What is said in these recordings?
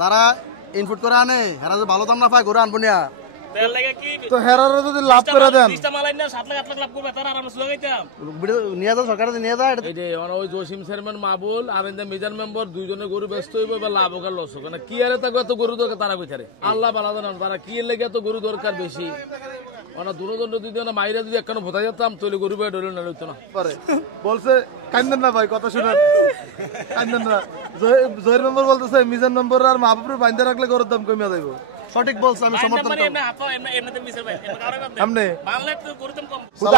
যারা ইনপুট করে আনে হেরা ভালো দাম না পায় ঘুরে আনবো না তো হেরারে যদি লাভ করে দেন নিয়ে যাও সরকার নিয়ে যায় ওই জসিম চেয়ারম্যান মাবুল আর মেজর মেম্বার দুইজনে গরু ব্যস্ত হইব বা লাভ হোক আর লস হোক না কি আরে তাকে এত গরু দরকার তারা কইতারে আল্লাহ বালা জানান তারা কি এর লেগে এত গরু দরকার বেশি ওনা দুরদণ্ড যদি ওনা মাইরা যদি একখানে ভোতা যেতাম তাহলে গরু ভাই ডরে না লইতো না বলছে কান্দেন না ভাই কথা শুনেন কান্দেন না জহির মেম্বার বলতেছে মিজান মেম্বার আর মাহবুবরে বাইন্ধে রাখলে গরুর দাম কমিয়া যাইব সঠিক বলছে আমি সমর্থন করি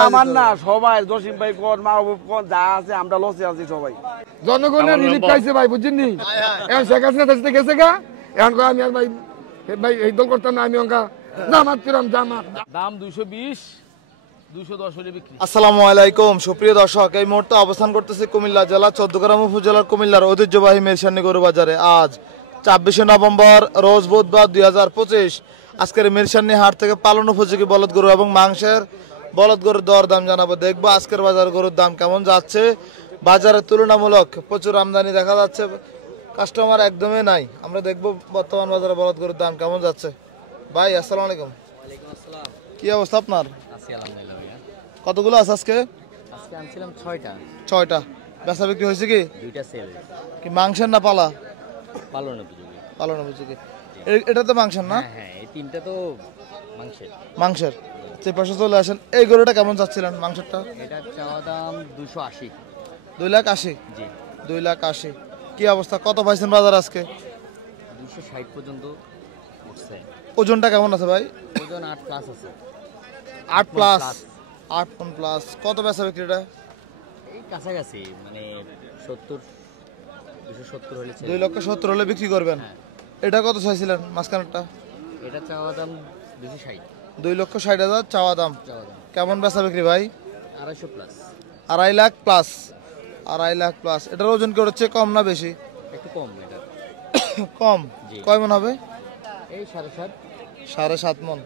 আমার না সবাই জসিম ভাই কোন মাহবুব কোন যা আছে আমরা লসে আছি সবাই জনগণের রিলিফ পাইছে ভাই বুঝছেন নি এখন শেখ হাসিনা দেশে গেছে গা এখন আমি আর ভাই ভাই এই দল করতাম না আমি অঙ্কা জামাত কিরাম জামাত দাম 220 210 হলে বিক্রি। আসসালামু আলাইকুম সুপ্রিয় দর্শক, এই মুহূর্তে অবস্থান করতেছি কুমিল্লা জেলা চৌদ্দগ্রাম উপজেলার কুমিল্লার ঐতিহ্যবাহী মিরসানি গরু বাজারে। আজ 24শে নভেম্বর রোজ বুধবার 2025। আজকের মিরসানি হাট থেকে পালন উপযোগী বলদ গরু এবং মাংসের বলদ গরুর দর দাম জানাবো। দেখবো আজকের বাজার গরুর দাম কেমন যাচ্ছে। বাজারে তুলনামূলক প্রচুর আমদানি দেখা যাচ্ছে, কাস্টমার একদমই নাই। আমরা দেখবো বর্তমান বাজারে বলদ গরুর দাম কেমন যাচ্ছে। ভাই আসসালামু আলাইকুম। কি অবস্থা আপনার? কতগুলো আছে আজকে? আজকে আনছিলাম 6টা। 6টা বেচা বিক্রি হয়েছে কি? 2টা সেল। কি মাংসের না পালা? পালন উপযোগী। পালন উপযোগী। এটা তো মাংসের না? হ্যাঁ, এই তিনটা তো মাংসের। মাংসের। যে পাশে চলে আসেন, এই গরুটা কেমন চাচ্ছিলেন মাংসেরটা? এটা চাওয়া দাম 280। 2,80,000? জি 2,80,000। কি অবস্থা, কত পাইছেন বাজার আজকে? 260 পর্যন্ত উঠছে। ওজনটা কেমন আছে ভাই? ওজন 8 প্লাস আছে। 8 প্লাস? 8 ton plus. কত বেচা বিক্রিটা? এই কাছাকাছি, মানে 70 270 হলে 2,70,000 হলে বিক্রি করবেন। এটা কত চাইছিলেন মাঝখানেরটা? এটা চাওয়া দাম 260। 2,60,000 চাওয়া দাম। কেমন বেচা বিক্রি ভাই? 250 plus. 2.5 lakh plus. 2.5 lakh plus. এটার ওজন কি হচ্ছে কম না বেশি? একটু কম এটা। কম? কয় মন হবে? এই 7.5। 7.5 মন।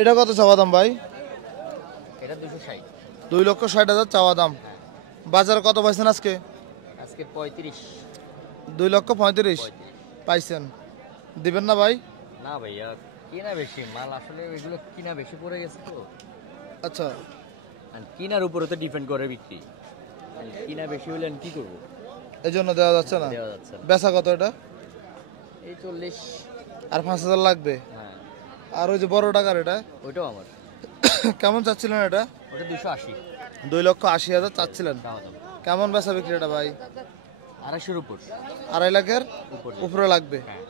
এটা কত চাওয়া দাম ভাই? এটা 260। 2,60,000 চাওয়া দাম। বাজার কত পাইছেন আজকে? আজকে 35। 2,35,000 পাইছেন। দিবেন না ভাই? না ভাইয়া, কিনা বেশি মাল, আসলে এগুলো কিনা বেশি পড়ে গেছে তো। আচ্ছা, আর কিনার উপরে তো ডিপেন্ড করে বিক্রি। কিনা বেশি হলে আমি কি করবো? এই জন্য দেওয়া যাচ্ছে না। দেওয়া যাচ্ছে না। বেচা কত এটা? এই 40। আর 5,000 লাগবে। হ্যাঁ, আর ওই যে বড় টাকার এটা ওইটাও আমার। কেমন চাচ্ছিলেন এটা? ওটা 280। 2,80,000 চাচ্ছিলেন। চাওয়া দাম। কেমন বেচা বিক্রি এটা ভাই? 250-এর উপর। 2.5 লাখের উপরে লাগবে। হ্যাঁ,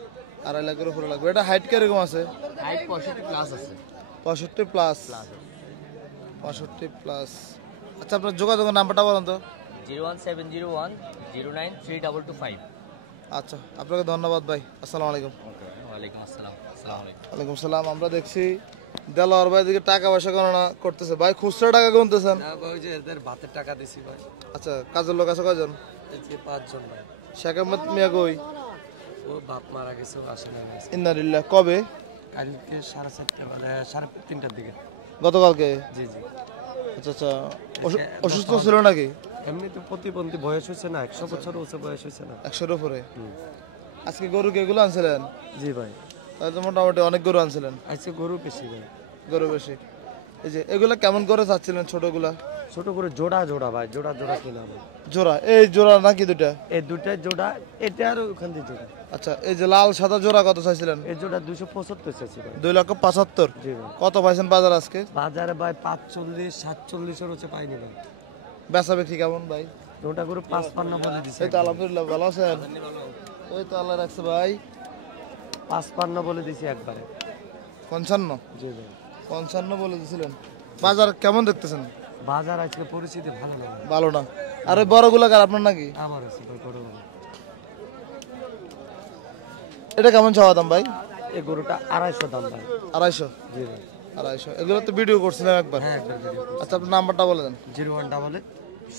2.5 লাখের উপরে লাগবে। এটা হাইট কিরকম আছে? হাইট 65 প্লাস আছে। 65 প্লাস। 65 প্লাস। আচ্ছা, আপনার যোগাযোগের নাম্বারটা বলেন তো। 01701093225। আচ্ছা, আপনাকে ধন্যবাদ ভাই। আসসালামু আলাইকুম। ওয়ালাইকুম আসসালাম। আসসালামু আলাইকুম। ওয়ালাইকুম সালাম। আমরা দেখছি দেলোয়ার ভাই দিকে টাকা পয়সা গণনা করতেছে। ভাই খুচরা টাকা গুনতেছেন? ওই যে এদের ভাতের টাকা দিছি ভাই। আচ্ছা, কাজের লোক আছে কয়জন? এই যে 5 জন ভাই। শেখ আহমদ মিয়া কই? ও বাপ মারা গেছে, ও আসে না। ইন্নালিল্লাহ। কবে? কালকে 4:30 মানে 3:30টার দিকে। গতকালকে? জি জি। আচ্ছা আচ্ছা। অসুস্থ ছিল নাকি? এমনি তো প্রতিবন্ধী, বয়স হয়েছে না, 100 বছর হচ্ছে বয়স হয়েছে না। 100-এর উপরে। আজকে গরু কি এগুলো আনছিলেন? জি ভাই। তাহলে তো মোটামুটি অনেক গরু আনছিলেন। আজকে গরু বেশি ভাই। গরু বেশি। এই যে এগুলা কেমন করে চাচ্ছিলেন ছোটগুলা? ছোট করে জোড়া জোড়া ভাই, জোড়া জোড়া কিনা ভাই। জোড়া? এই জোড়া নাকি দুটা? এই দুটা জোড়া, এটা আর ওখান দিয়ে জোড়া। আচ্ছা, এই যে লাল সাদা জোড়া কত চাইছিলেন? এই জোড়া 275 চাইছি ভাই। 2,75,000। জি ভাই। কত পাইছেন বাজার আজকে? বাজারে ভাই 45 47 হচ্ছে পাইনি ভাই। বেচা বিক্রি কেমন ভাই? ওটা করে 55 বলে দিছে। এই তো আলহামদুলিল্লাহ ভালো আছেন? ওই তো আল্লাহ রাখছে ভাই। 55 বলে দিছি একবারে। 55? জি ভাই। 55 বলে দিছিলেন। বাজার কেমন দেখতেছেন? বাজার আজকে পরিস্থিতি ভালো না। ভালো না। আর ওই বড়গুলো কার, আপনার নাকি? আমার আছে ভাই বড় বড়। এটা কেমন চাওয়া দাম ভাই? এই গরুটা 250 দাম ভাই। 250? জি ভাই। 250। এগুলো তো ভিডিও করছিলেন একবার। হ্যাঁ, একবার ভিডিও। আচ্ছা, আপনার নাম্বারটা বলে দেন। 01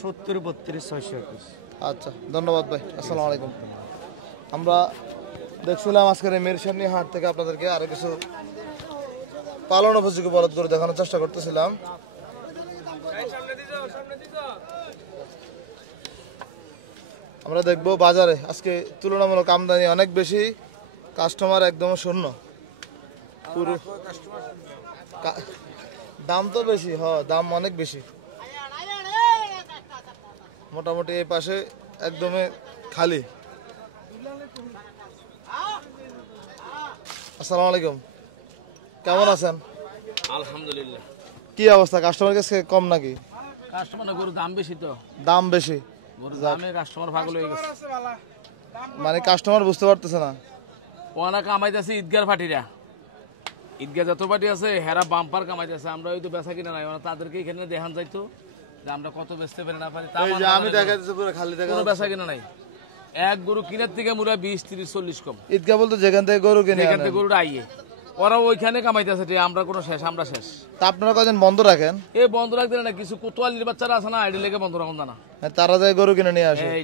70 32 621। আচ্ছা, ধন্যবাদ ভাই। আসসালামু আলাইকুম। আমরা দেখছিলাম আজকের এই মিরসানি হাট থেকে আপনাদেরকে আরো কিছু পালন উপযোগী বলদ গরু দেখানোর চেষ্টা করতেছিলাম। আমরা দেখবো বাজারে আজকে তুলনামূলক আমদানি অনেক বেশি, কাস্টমার একদম শূন্য। পুরো দাম তো বেশি, দাম অনেক বেশি। মোটামুটি এই পাশে একদমই খালি। আসসালামু আলাইকুম, কেমন আছেন? আলহামদুলিল্লাহ। কি অবস্থা, কাস্টমার কাছে কম নাকি? কাস্টমার গরুর দাম বেশি তো, দাম বেশি গরুর দামে কাস্টমার পাগল হয়ে গেছে। মানে কাস্টমার বুঝতে পারতেছে না। ওনা কামাইতেছে ঈদগার পার্টিরা, ঈদগাহ যত পার্টি আছে হেরা বাম্পার কামাইতেছে। আমরা ওই তো বেচা কিনা নাই, তাদেরকে এখানে দেখান যাইতো যে আমরা কত বেচতে পারি না পারি। এই যে আমি দেখাচ্ছি পুরো খালি দেখা কোনো বেচা কিনা নাই। এক গরু কিনার থেকে মুরা 20, 30, 40 কম। ঈদগাহ বলতে যেখান থেকে গরু কিনে এখান আনেন। থেকে গরুটা আইয়ে ওরা ওইখানে কামাইতেছে, আমরা কোনো শেষ, আমরা শেষ। তা আপনারা কজন বন্ধ রাখেন? এই বন্ধ রাখতে না, কিছু কোতোয়ালির বাচ্চারা আছে না, আইডি লেগে বন্ধ রাখুন না। তারা যায় গরু কিনে নিয়ে আসে। এই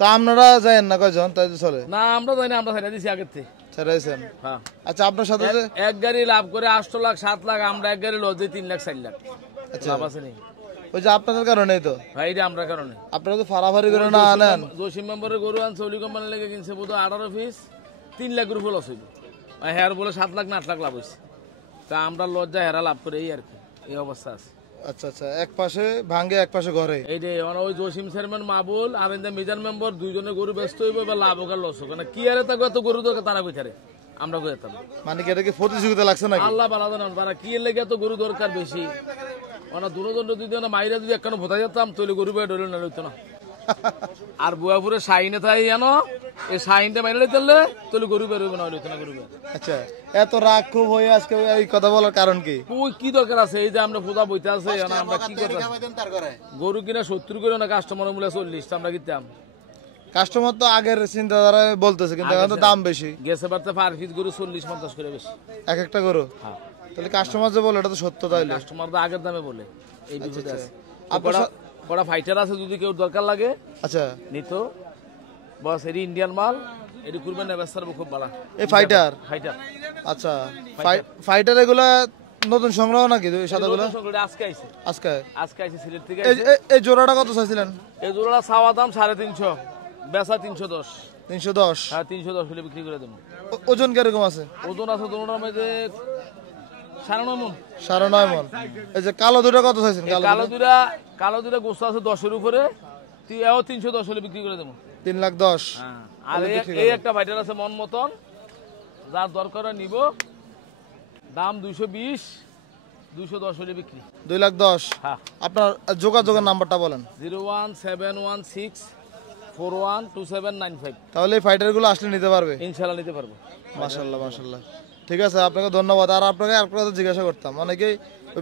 তা আপনারা যায়েন না কয়জন? তাই তো চলে না, আমরা যাই না, আমরা ছাড়া দিছি আগের থেকে। ছেড়েছেন? হ্যাঁ। আচ্ছা, আপনার সাথে যে এক গাড়ি লাভ করে 8 লাখ 7 লাখ, আমরা এক গাড়ি লস দিই 3 লাখ 4 লাখ। আচ্ছা, লাভ আছে নেই ওই যে আপনাদের কারণেই তো, ভাই, এটা আমরা কারণে। আপনারা তো ফারাফারি করে না আনেন। জসিম মেম্বারের গরু আনছে, ওলি কোম্পানি লেগে কিনছে বোধ 18 পিস, 3 লাখ রুপি লস হইল। হেয়ার বলে 7 লাখ না 8 লাখ লাভ হয়েছে। তা আমরা লজ্জা হেরা লাভ করে এই আর কি, এই অবস্থা আছে। আচ্ছা আচ্ছা, এক পাশে ভাঙ্গে এক পাশে ঘরে। এই যে ওই জসিম চেয়ারম্যান মাবুল আর মিজান মেম্বার দুইজনে গরু ব্যস্ত হইব, এবার লাভ হোক আর লস হোক। কি আরে তাকে এত গরু দরকার, তারা কইতারে আমরা কইতাম। মানে কি এটা কি প্রতিযোগিতা লাগছে নাকি? আল্লাহ বালা জানেন তারা কি এর লেগে এত গরু দরকার বেশি। ওনা দুজন যদি মাইরা যদি একখানে ভোতা যেতাম তাহলে গরু বেয়ে ডরে না লইতো না। আর বুয়াপুরে শাহিনে তাই জানো, এই শাহিনটা মাইরা দিতে তাহলে গরু বের হইবে না, লইতো না গরু বের। আচ্ছা, এত রাগ খুব হয়ে আজকে এই কথা বলার কারণ কি? ওই কি দরকার আছে? এই যে আমরা পূজা বইতে আছে, আমরা কি করতে গরু কিনা 70 করে না, কাস্টমার মূল্য 40, আমরা কিনতাম। কাস্টমার তো আগের চিন্তাধারা বলতেছে, কিন্তু এখন তো দাম বেশি গেছে বাড়তে পার পিস গরু 40-50 করে বেশি এক একটা গরু। হ্যাঁ, তাহলে কাস্টমার যে বলে এটা তো সত্য তাইলে। কাস্টমার তো আগের দামে বলে, এই বিপদে আছে। আপনার সা- কড়া ফাইটার আছে, যদি কেউ দরকার লাগে আচ্ছা, নিত। বস এটি ইন্ডিয়ান মাল, এটি কুরবানি ব্যবসার খুব ভালো। এই ফাইটার। ফাইটার আচ্ছা, ফাইটার এগুলা নতুন সংগ্রহ নাকি সাদাগুলো? আজকে আইছে, আজকে আইছে সিলেট থেকে। এই জোড়াটা কত চাইছিলেন? এই জোড়া চাওয়া দাম 350, বেচা 310। 310? হ্যাঁ, 310 হলে বিক্রি করে দেবো। ওজন কিরকম আছে? ওজন আছে দুটোটার মধ্যে 9.5 মণ। 9.5 মণ। এই যে কালো দুটো কত চাইছেন? কালো দুটা গোস্ত আছে 10-এর উপরে, 310 হলে বিক্রি করে দেবো। 3,10,000। আর এই একটা ফাইটার আছে মন মতন, যার দরকার নিব, দাম 220, 210 হলে বিক্রি। 2,10,000। হ্যাঁ। আপনার যোগাযোগের নাম্বারটা বলেন। 01716412795। তাহলে এই ফাইটার গুলো আসলে নিতে পারবে? ইনশাল্লাহ নিতে পারবো। মাশাআল্লাহ মাশাআল্লাহ, ঠিক আছে, আপনাকে ধন্যবাদ। আর আপনাকে আর কথা জিজ্ঞাসা করতাম, অনেকেই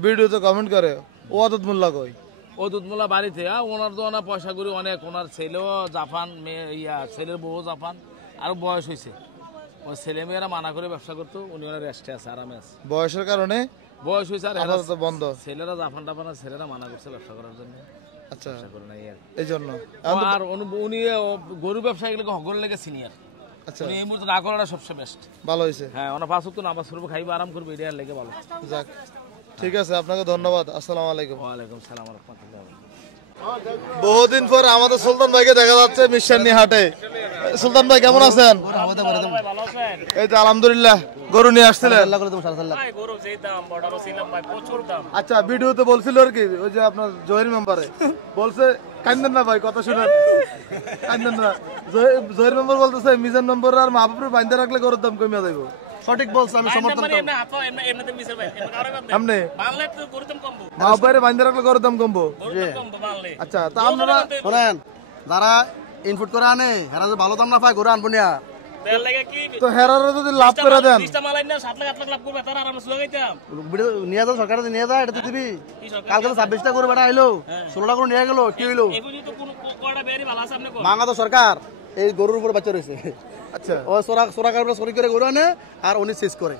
ভিডিওতে কমেন্ট করে ও আদত মোল্লা কই? ও দুধমোলা বাড়িতে, ওনার তো ওনার পয়সা করি অনেক, ওনার ছেলেও জাপান, ছেলের বউ জাপান, আর বয়স হয়েছে। ওই ছেলে মেয়েরা মানা করে ব্যবসা করতো, উনি ওনার রেস্টে আছে, আরামে আছে। বয়সের কারণে বয়স হয়েছে আর আপাতত বন্ধ। ছেলেরা জাপান টাপান, ছেলেরা মানা করছে ব্যবসা করার জন্য। আচ্ছা, করে নাই আর। এই জন্য আর উনি গরু ব্যবসা এগুলোকে হগর লেগে সিনিয়র। আচ্ছা, উনি এই মুহূর্তে না করাটা সবচেয়ে বেস্ট। ভালো হয়েছে। হ্যাঁ, ওনার 5 ওয়াক্ত নামাজ পড়বে, খাইবে, আরাম করবে, এটা লেগে ভালো। যাক, ঠিক আছে, আপনাকে ধন্যবাদ। আসসালামু আলাইকুম। ওয়ালাইকুম সালাম ওয়া রাহমাতুল্লাহ। বহুদিন পর আমাদের সুলতান ভাইকে দেখা যাচ্ছে মিশানি হাটে। সুলতান ভাই কেমন আছেন? এই তো আলহামদুলিল্লাহ। গরু নিয়ে আসছিলেন? আচ্ছা, ভিডিওতে বলছিল আর কি, ওই যে আপনার জহির মেম্বারে বলছে, কান্দেন না ভাই, কথা শুনেন, কান্দেন না। জহির মেম্বার বলতেছে মিজান মেম্বার আর মাহবুবের বাইন্দা রাখলে গরুর দাম কমিয়া যাইব। সঠিক বলছে, আমি সমর্থন করি। সামনে মাহবুবের বাইন্দা রাখলে গরুর দাম কমবো। আচ্ছা, তা আপনারা শোনেন, যারা ইনপুট করে আনে হেরা যে ভালো দাম না পায় গরু আনবো না। তো হেরারও যদি লাভ করে দেন, নিয়ে যাও, সরকার নিয়ে যায়, এটা তো দিবি। কালকে তো 26টা গরু বেটা আইলো, 16টা গরু নিয়ে গেল, কি হইলো? ভাঙা তো সরকার এই গরুর উপর বাচ্চা রয়েছে। আচ্ছা, ও সোরা কারণে চুরি করে গরু আনে আর উনি শেষ করে।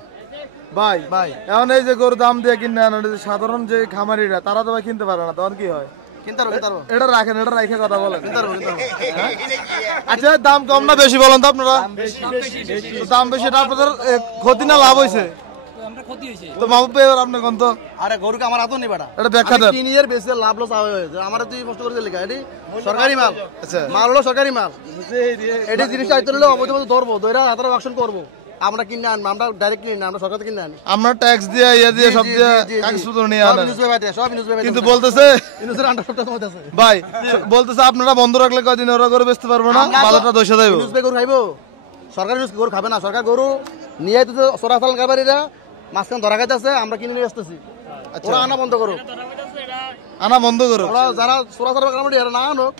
ভাই ভাই এখন এই যে গরু দাম দিয়ে কিনে আনেন, সাধারণ যে খামারিরা তারা তো ভাই কিনতে পারে না, তখন কি হয়? এটা রাখেন, এটা রাখে কথা বলেন। আচ্ছা, দাম কম না বেশি বলেন তো আপনারা? দাম বেশি, এটা আপনাদের ক্ষতি না লাভ হয়েছে? তো মাহবুব ভাই এবার আপনি কোন তো আরে গরুকে আমার হাতও নেই বেটা এটা ব্যাখ্যা দেন। 3 ইয়ার বেশি লাভ লস হয়েছে আমার তুই কষ্ট করে লেখা এটি সরকারি মাল। আচ্ছা মাল হলো সরকারি মাল, এটি জিনিসটা আইতে হলো অবৈধ ধরবো, ধরে হাতারা অ্যাকশন করবো। আমরা কিনে আনবো, আমরা ডাইরেক্ট কিনে না, আমরা সরকার থেকে কিনে আনি। আমরা ট্যাক্স দিয়ে ইয়া দিয়ে সব দিয়ে কাগজপত্র নিয়ে আনেন, কিন্তু বলতেছে ভাই বলতেছে আপনারা বন্ধ রাখলে কয়দিন ওরা করে বেচতে পারবো না, বাজারটা দইসা যাইবো। গরু খাইবো, সরকারি গরু খাবে না। সরকার গরু নিয়ে আইতেছে চোরাচাল কারবারিরা, মাঝখানে ধরা খাইতেছে, আমরা কিনে নিয়ে আসতেছি। ওরা আনা বন্ধ করো, আনা বন্ধ করো। ওরা যারা চোরাচাল কারবারি এরা না আনুক।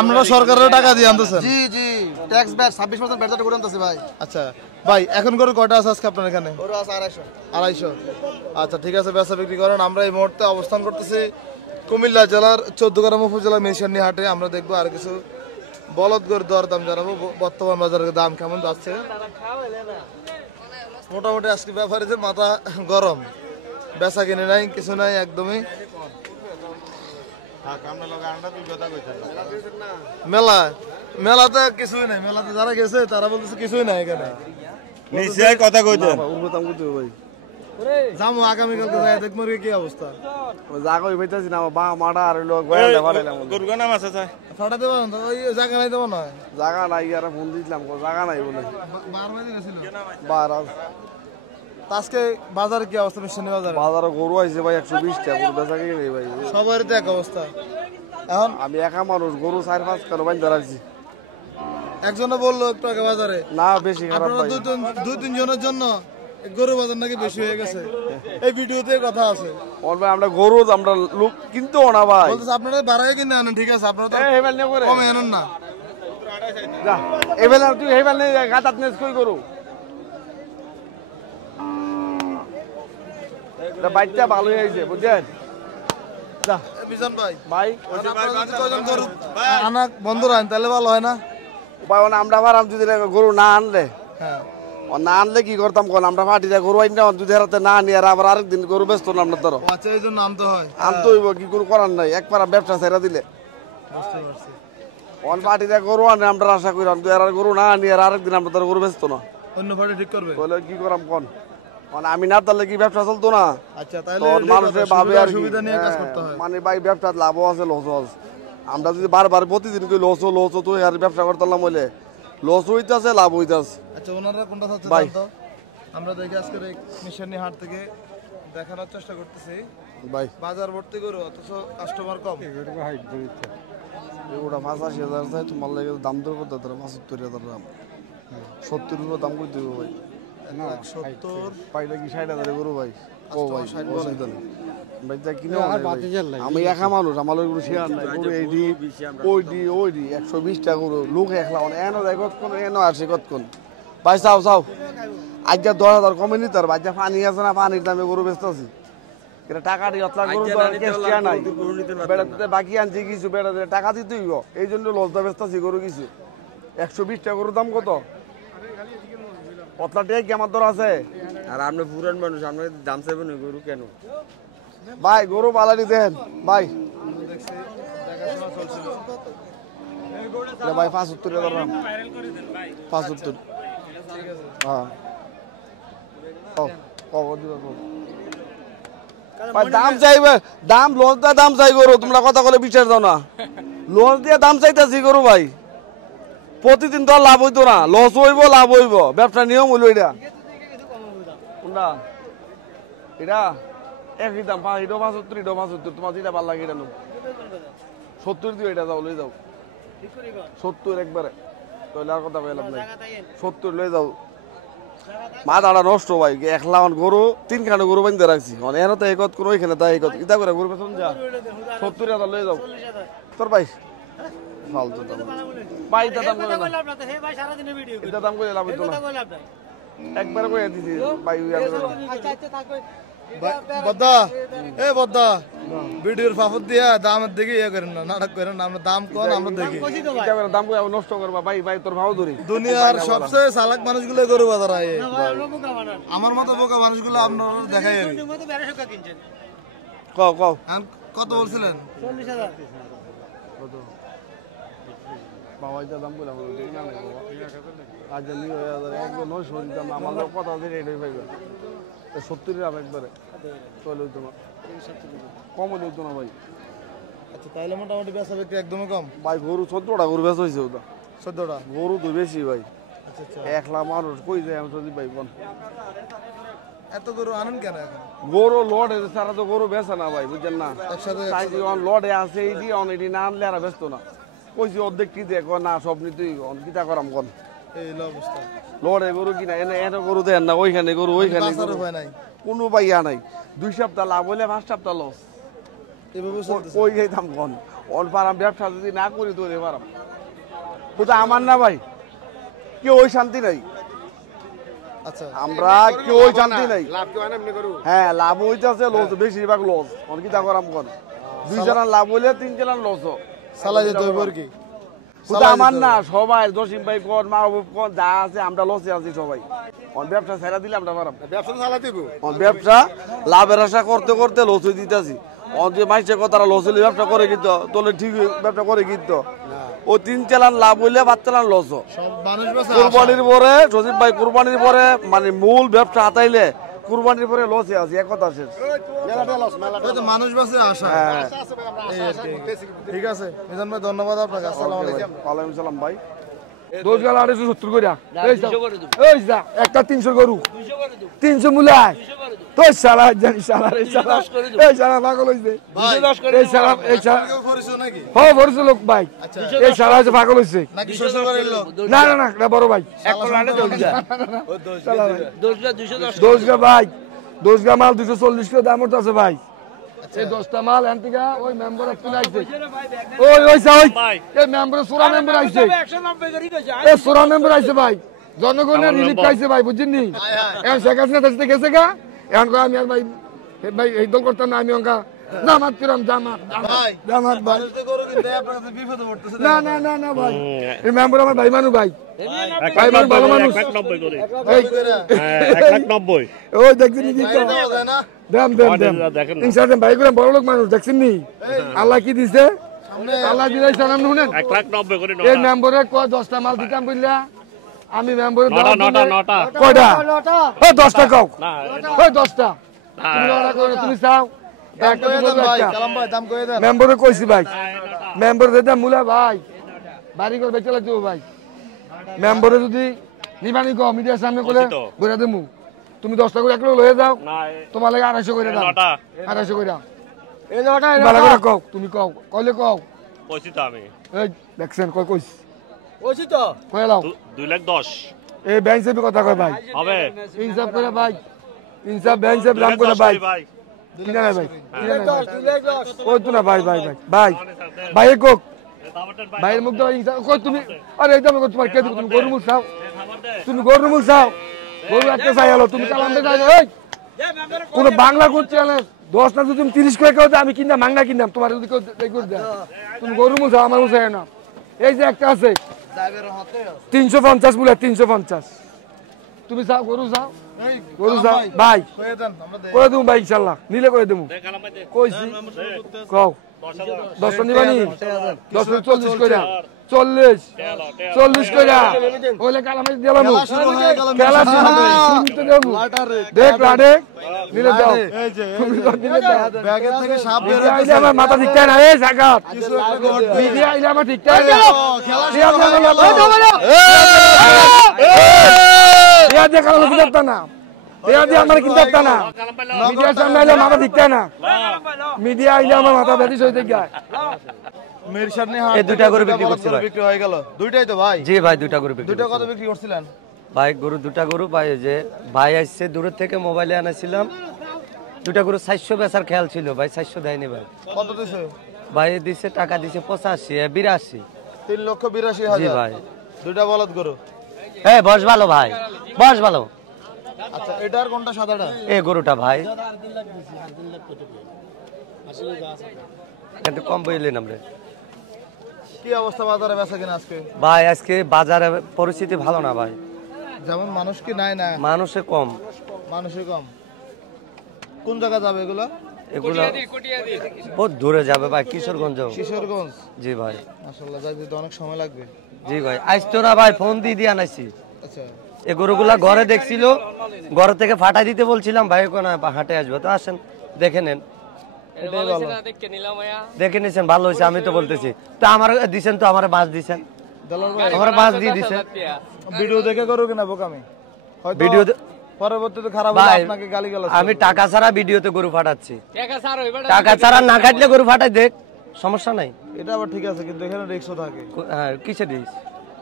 আমরা সরকারের টাকা দিয়ে আনতেছেন? জি জি, ট্যাক্স ব্যাট 26% ব্যাট করে আনতেছে ভাই। আচ্ছা ভাই, এখন করে কয়টা আছে আজকে আপনার এখানে? গরু আছে 250। আচ্ছা ঠিক আছে, বেচা বিক্রি করেন। আমরা এই মুহূর্তে অবস্থান করতেছি কুমিল্লা জেলার 14 গ্রাম উপজেলা মেশানি হাটে। আমরা দেখবো আর কিছু বলদ গরুর দর দাম জানাবো, বর্তমান বাজারের দাম কেমন যাচ্ছে। মোটামুটি আজকে ব্যাপারীদের মাথা গরম, বেচা কিনে নাই, কিছু নাই একদমই। মেলাতে কিছুই নাই, মেলাতে যারা গেছে তারা বলতেছে কিছুই নাই এখানে। কথা কইতে যাবো আগামীকালকে যাই দেখবো কি অবস্থা। জাগো হইতাছি না বা মাডা আর হইলো গয়ালটা ফাটাইলাম। গরুর নাম আছে স্যার, ফাটা দেবো না, ওই জায়গা নাই দেবো না। জায়গা নাই, আর ফোন দিছিলাম জায়গা নাই বলে বার বাজে গেছিল। আজকে বাজারে কি অবস্থা? মিশনি বাজারে গরু আইছে ভাই 120 টাকা, গরু বেচা কি নেই ভাই। সবার তো এক অবস্থা। এখন আমি একা মানুষ, গরু 4-5 কিলো বাইন্ধা রাখছি। একজনে বললো একটু আগে বাজারে না বেশি খারাপ ভাই, 2-3 জনের জন্য গরু বাজার নাকি বেশি হয়ে গেছে। এই ভিডিওতে কথা আছে। ভাই আমরা গরু আমরা লোক কিনতো না ভাই, বলতেছে আপনারা বাড়ায় কিনে আনেন, ঠিক আছে আপনারা তো কমে আনেন না। যা এবেলা তুই হেবেল নেই গাতাত নেস কই গরু এটা বাইকটা ভালো হয়েছে বুঝছেন। যা বিজন ভাই ভাই আনা বন্ধ রাখেন তাহলে ভালো হয় না ভাই। আমরা ভাড়াম যদি গরু না আনলে, হ্যাঁ না আনলে কি করতাম কোন, আমরা ফাটি যায় গরু আইন যদি হারাতে না নিয়ে আবার আরেকদিন গরু ব্যস্ত না আপনার ধরো। আচ্ছা এই জন্য আনতে হয়, আনতে হইব, কি করে করার নাই, একবার ব্যবসা ছেড়ে দিলে। বুঝতে পারছি। অন পার্টি যায় গরু আনে, আমরা আশা করি তুই আর গরু না নিয়ে আরেকদিন আমরা ধরো গরু ব্যস্ত না, অন্য পার্টি ঠিক করবে। বলে কি করাম কোন, আমি না তাহলে কি ব্যবসা চলতো না। আচ্ছা তাহলে মানুষে ভাবে আর সুবিধা নিয়ে কাজ করতে হয়। মানে ভাই ব্যবসা লাভও আছে লসও আছে। আমরা যদি বারবার প্রতিদিন কই লসও তো আর ব্যবসা করতাম বলে লস হইতাছে লাভ হইতাছে। আচ্ছা ওনারা কোনটা চাচ্ছে ভাই তো আমরা দেখি আজকে মিশনি হাট থেকে দেখানোর চেষ্টা করতেছি ভাই বাজার ভর্তি করো অথচ কাস্টমার কম। এগুলা 85,000 চাই, তোমার লাগে দাম দর করতে 75,000 দাম, 70 এর দাম কই দিব ভাই। 170 পাইলে কি 60,000 গরু ভাই। ও ভাই অসুবিধা নেই ভাই, যা কিনে আমি একা মানুষ, আমার গরু শেয়ার নাই, গরু এইডি ওইডি 120 টাকা গরু লোক একলা এনো যায় কতক্ষণ, এনো আসে কতক্ষণ ভাই। চাও আজকে 10,000 কমে নিতে পারবো, আজকে পানি আছে না, পানির দামে গরু বেচতেছি। এটা টাকা দিয়ে অতলা গরু কেষ্টিয়া নাই, বেড়াতে বাকি আনছি কিছু, বেড়াতে টাকা দিতে হইব, এই জন্য লসটা বেচতেছি গরু কিছু। 120 টাকা গরুর দাম কত? অতলা টাকা কি আমার দর আছে? আর আপনি পুরান মানুষ, আপনার দাম চাইবেন গরু কেন ভাই? গরু বালারি দেন ভাই, ভাই 75,000 দাম, 75। হ্যাঁ দাম চাইবে, দাম লস দিয়ে দাম চাই গরু, তোমরা কথা বলে বিচার দাও না, লস দিয়ে দাম চাইতেছি গরু ভাই। প্রতিদিন তো লাভ হইতো না, লস হইব লাভ হইব, ব্যবসা নিয়ম হইল এটা। কোনটা এটা একই দাম, এটা 75, এটা 75, তোমার যেটা ভালো লাগে এটা 70 দিও, এটা যাও লই যাও 70 একবারে, তাহলে আর কথা কইলাম না, 70 লই যাও। মাথাটা নষ্ট ভাই, একলা গরু 3 খানে গরু বান্ধে রাখছি, এখানে তো একত কোনো ওইখানে তাই একত ইটা করে গরু পেছন যা 70,000 লই যাও তোর ভাই। ফালতু দাম ভাই, এটা দাম কই না, এটা দাম কই লাভ হইতো না, একবারে কই দিছি ভাই। বদ্দা এ বদ্দা ভিডিওর ফাফত দিয়া দামের দিকে ইয়ে করেন না, নাটক করেন না, আমরা দাম কোন আমরা দেখি দাম কই নষ্ট করবা ভাই। ভাই তোর ভাও ধরি, দুনিয়ার সবচেয়ে চালাক মানুষগুলো গরু বাজার আয়, আমার মতো বোকা মানুষগুলো আপনারা দেখাই। কও কত বলছিলেন? বাবা এটা দাম বলে আমার দেখি না বাবা আজ নিয়ে একবার 900 দিতাম আমার লোক কথা দিয়ে রেডি হয়ে পাইবে 70 টাকা একবারে চলে হইতো না কম হইতো না ভাই আচ্ছা তাহলে মোটামুটি বেচা বিক্রি একদমই কম ভাই গরু 14টা গরু বেচা হয়েছে ওটা 14টা গরু তো বেশি ভাই আচ্ছা আচ্ছা 1 লাখ মানুষ কই যায় আমি যদি ভাই কোন এত গরু আনেন কেন এখন গরু লড এসে সারা তো গরু বেচা না ভাই বুঝছেন না একসাথে সাইজি অন লডে আছে এই যে অন এটি না আনলে আর ব্যস্ত না কইছি অর্ধেক কি দেখো না সব নিতেই অন কিতা করাম কোন এই হলো অবস্থা লড়ে গরু কিনা এনে এনে গরু দেন না ওইখানে গরু ওইখানে বাজার উপায় নাই কোনো পাইয়া নাই 2 সপ্তাহ লাভ হইলে 5 সপ্তাহ লস এভাবে চলতেছে ওই যাইতাম কোন অন পারাম ব্যবসা যদি না করি তোরে পারাম বুঝা আমার না ভাই কি ওই শান্তি নাই আচ্ছা আমরা কি ওই শান্তি নাই হ্যাঁ লাভ হইতাছে লস বেশিরভাগ লস অন কিতা করাম কোন 2 জনের লাভ হইলে 3 জনের লস সালা যেতে হইব আর কি বুঝা আমার না সবাই জসিম ভাই কোন মাহবুব কোন যা আছে আমরা লসে আছি সবাই অন ব্যবসা ছেড়ে দিলে আমরা পারাম ব্যবসা চালা দিব অন ব্যবসা লাভের আশা করতে করতে লস হয়ে দিতেছি অন যে মাইসের কথা লস হইলে ব্যবসা করে কিন্তু তোলে ঠিক ব্যবসা করে কিন্তু ও 3 চালান লাভ হইলে 5 চালান লস সব মানুষ বেচা কুরবানির পরে জসিম ভাই কুরবানির পরে মানে মূল ব্যবসা হাতাইলে কুরবানির পরে লসে আছে এক কথা শেষ ওই তো মানুষ বেচে আশা এই আর কি। ঠিক আছে মিজান ভাই ধন্যবাদ আপনাকে আসসালামু আলাইকুম ওয়ালাইকুম সালাম ভাই দোষ গেল 270 কইরা এই যা একটা 300 গরু 300 মুলাই তো শালা জানি শালা রে শালা এই শালা পাগল হইছে 210 করে এই শালা কেউ করেছো নাকি হ বড় লোক ভাই এই শালা হইছে পাগল হইছে নাকি শ্বশুর বাড়ির লোক না না না না বড় ভাই এক লানে দৌড় যা দোষ গা ভাই দোষ গা মাল 240 করে দাম আছে ভাই এই 10টা মাল এন্টিকা ওই মেম্বার একটু আইছে ওই ওই সাই এই মেম্বার সুরা মেম্বার আইছে 190 করি কইছে এই সুরা মেম্বার আইছে ভাই জনগণের রিলিফ পাইছে ভাই বুঝছেননি এখন শেখ হাসিনা দেশে গেছে গা এখন কই আমি আর ভাই ভাই এই দল করতাম না আমি অঙ্কা জামাত কিরাম জামাত ভাই জামাত ভাই মানুষ তো গরু কিনতে আপনার কাছে বিপদে পড়তেছে না না না না ভাই এই মেম্বার আমার ভাই মানু ভাই ভাই মানু ভালো মানুষ 190 করে এই 190 ওই দেখছেন নি তো দেওয়া যায় না দেন দেন দেন ইনশাআল্লাহ ভাই করে বড় লোক মানুষ দেখছেন নি আল্লাহ কি দিছে আল্লাহ দিলে সালাম শুনেন 190 করে এই মেম্বারে কয় 10টা মাল দিতাম বললা আমি মেম্বারে নটা কয়টা ও 10টা কও না ওই 10টা তুমি অর্ডার করে তুমি চাও দাম কইয়ে দেন ভাই কালাম ভাই দাম কইয়ে দেন মেম্বারে কইছি ভাই মেম্বার দিতে মুলা ভাই বাড়ি করে বেচে লাগবে ভাই মেম্বারে যদি নিবানি কো মিডিয়ার সামনে করে বইরা দেমু তুমি 10টা করে একলো লয়ে যাও না তোমার লাগে 250 করে দাও নটা 250 করে এই নটা ভালো করে কও তুমি কও কইলে কও কইছি তো আমি এই দেখছেন কই কইছ কইছি তো কই লাও 210 এই ব্যাংক সেবি কথা কয় ভাই হবে ইনসাফ করে ভাই ইনসাফ ব্যাংক সেব দাম করে ভাই ভাই কিনা নাই ভাই কিনা নাই ভাই ওই তো না ভাই ভাই ভাই ভাই ভাই কোক ভাইয়ের মুখ দাও ইনসাফ কই তুমি আরে এই দাম তোমার কে তুমি গরু মুখ চাও তুমি গরু মুখ চাও গরু একটা চাই হলো তুমি কালাম দে যাই এই কোন বাংলা কোন চ্যানেল 10 না যদি তুমি 30 করে কেউ আমি কিনা মাংনা কিনলাম তোমার যদি কেউ এই করে দেয় তুমি গরু মুখ চাও আমার মুখ চাই না এই যে একটা আছে 350 বলে 350 তুমি চাও গরু চাও গরু চাও ভাই কইয়ে দেন আমরা দেই করে দেবো ভাই ইনশাল্লাহ নিলে করে দেবো কইছি কও 10টা নিবানি 10 40 কইরা 40 কইরা ওলে কালামে দিলাম খেলা শুরু শুনতে দেবো দেখ লাডে নিলে দাও তুমি তো নিলে দাও ব্যাগের থেকে সাপ বের মিডিয়া আইলে আমার মাথা ঠিক না এই জাগাত মিডিয়া আইলে আমার ঠিক না খেলা দিয়া কালামে কিনতা না দিয়া আমার কিনতা না মিডিয়া সামনে আইলে মাথা ঠিক না মিডিয়া আইলে আমার মাথা বেশি হইতে যায় মিরসানি এই দুইটা করে বিক্রি করছি ভাই। বিক্রি হয়ে গেল দুইটাই তো ভাই জি ভাই দুইটা গরু বিক্রি দুইটা কত করছি। বিক্রি করছিলেন ভাই গরু দুটা গরু ভাই ওই যে ভাই আসছে দূরের থেকে মোবাইলে আনাছিলাম দুটা গরু 400 বেচার খেয়াল ছিল ভাই 400 দেয়নি ভাই কত দিছে ভাই দিছে টাকা দিছে 85 82 3,82,000 জি ভাই দুইটা বলদ গরু এই বস ভালো ভাই বস ভালো আচ্ছা এটার কোনটা সাদাটা এই গরুটা ভাই কিন্তু কম বইলেন আমরা কি অবস্থা বাজারে বেচা কিনা আজকে ভাই আজকে বাজারে পরিস্থিতি ভালো না ভাই যেমন মানুষ কি নাই না মানুষে কম মানুষই কম কোন জায়গা যাবে এগুলো এগুলো বহুত দূরে যাবে ভাই, কিশোরগঞ্জ। কিশোরগঞ্জ। জি ভাই। মাশাআল্লাহ, যাইতে তো অনেক সময় লাগবে। জি ভাই, আইস তো না ভাই, ফোন দিয়ে আনাইছি। আচ্ছা, এই গরুগুলা ঘরে দেখছিল, ঘর থেকে ফাটাই দিতে বলছিলাম, ভাই কোন হাটে আসবে, তো আসেন দেখে নেন। এটাই ভালো। দেখে নিছেন, ভালো হয়েছে, আমি তো বলতেছি। তো আমার দিছেন, তো আমার বাস দিছেন, দালাল ভাই আমার বাস দিয়ে দিছেন। ভিডিও দেখে করো কিনা বোকামি, হয়তো ভিডিও পরবর্তীতে খারাপ হলে ভাই, আপনাকে গালিগালাজ আমি টাকা ছাড়া ভিডিওতে গরু ফাটাচ্ছি, টাকা ছাড়া না কাটলে গরু ফাটাই দেখ, সমস্যা নাই। এটা আবার ঠিক আছে, কিন্তু এখানে রিস্কও থাকে। হ্যাঁ, কিসে দিস?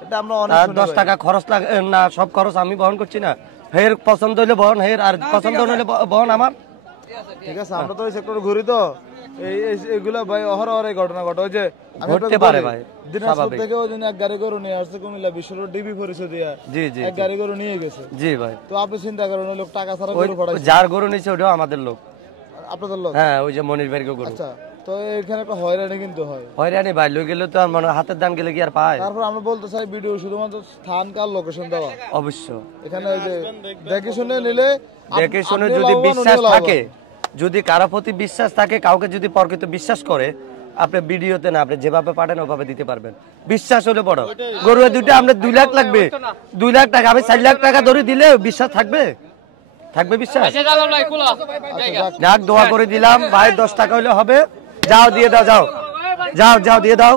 এটা আমরা অনেক আর শুনি 10 ভাই। টাকা খরচ লাগে না, সব খরচ আমি বহন করছি না। হের পছন্দ হইলে বহন, হের আর পছন্দ হইলে বহন আমার। ঠিক আছে, আমরা তো ওই সেক্টরে ঘুরি, তো এইগুলা ভাই অহরহ এই ঘটনা ঘটে। ওই যে আমি ঘটতে আপনাকে পারে বলি, ভাই, দিনাজপুর স্বাভাবিক। থেকে ওই দিন এক গাড়ি গরু নিয়ে আসছে কুমিল্লা বিশ্বরোড ডিবি পরিচয় দিয়া, জি জি এক গাড়ি গরু নিয়ে গেছে। জি ভাই, তো আপনি চিন্তা করেন, ওই লোক টাকা ছাড়া ওই গরু পাঠাইছে, যার গরু নিছে ওটাও আমাদের লোক। আপনাদের লোক। হ্যাঁ, ওই যে মনির ভাইয়ের গরু। আচ্ছা, তো এখানে একটা হয়রানি কিন্তু হয়। হয়রানি ভাই, লই গেলে তো আর মনে হয় হাতের দান গেলে কি আর পায়? তারপর আমরা বলতে চাই, ভিডিও শুধুমাত্র স্থান কার লোকেশন দেওয়া, অবশ্য এখানে ওই যে দেখে শুনে নিলে দেখে শুনে আপনিও যদি লাভবান, বিশ্বাস উনিও লাভবান। থাকে, যদি কারো প্রতি বিশ্বাস থাকে, কাউকে যদি প্রকৃত বিশ্বাস করে, আপনি ভিডিওতে না, আপনি যেভাবে পারেন ওভাবে দিতে পারবেন। বিশ্বাস হলে বড়। গরু দুটো আপনার 2 লাখ লাগবে, 2 লাখ টাকা, আমি 4 লাখ টাকা ধরে দিলে বিশ্বাস থাকবে? থাকবে বিশ্বাস? যাক, দোয়া করে দিলাম ভাই, 10 টাকা হলে হবে। যাও দিয়ে দাও, যাও যাও যাও দিয়ে দাও,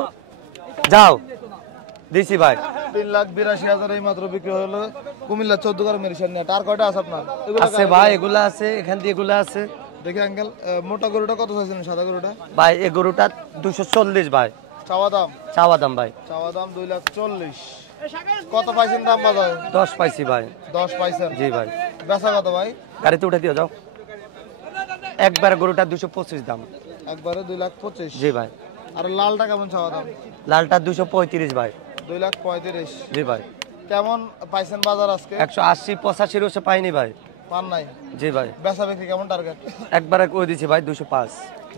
যাও দিছি ভাই। 3,82,000 এই মাত্র বিক্রি হলো কুমিল্লা 14 গ্রাম মেডিসিন নিয়ে। আর কয়টা আছে আপনার? এগুলো আছে ভাই, এগুলা আছে, এখান দিয়ে এগুলা আছে। দেখি আঙ্কেল, মোটা গরুটা কত চাইছেন? সাদা গরুটা ভাই এই গরুটা 240 ভাই, চাওয়া দাম। চাওয়া দাম ভাই। চাওয়া দাম 2,40,000। কত পাইছেন দাম বাজারে? 10 পাইছি ভাই। 10 পাইছেন। জি ভাই। বেচা কত ভাই? গাড়িতে উঠে দিও, যাও। একবার গরুটা 225 দাম। একবারে 2,25,000। জি ভাই। আর লালটা কেমন চাওয়া দাম? লালটা 235 ভাই। 2,35,000। জি ভাই। কেমন পাইছেন বাজার আজকে? 180-85 রসে পাইনি ভাই। পান নাই? জি ভাই। বেচা বিক্রি কেমন টার্গেট? একবারে কই দিছি ভাই 205।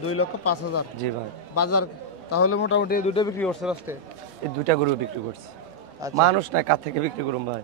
2,05,000। জি ভাই। বাজার তাহলে মোটামুটি এই দুটো বিক্রি করছে আজকে? এই দুইটা গরু বিক্রি করছি। মানুষ নাই, কার থেকে বিক্রি করুম ভাই?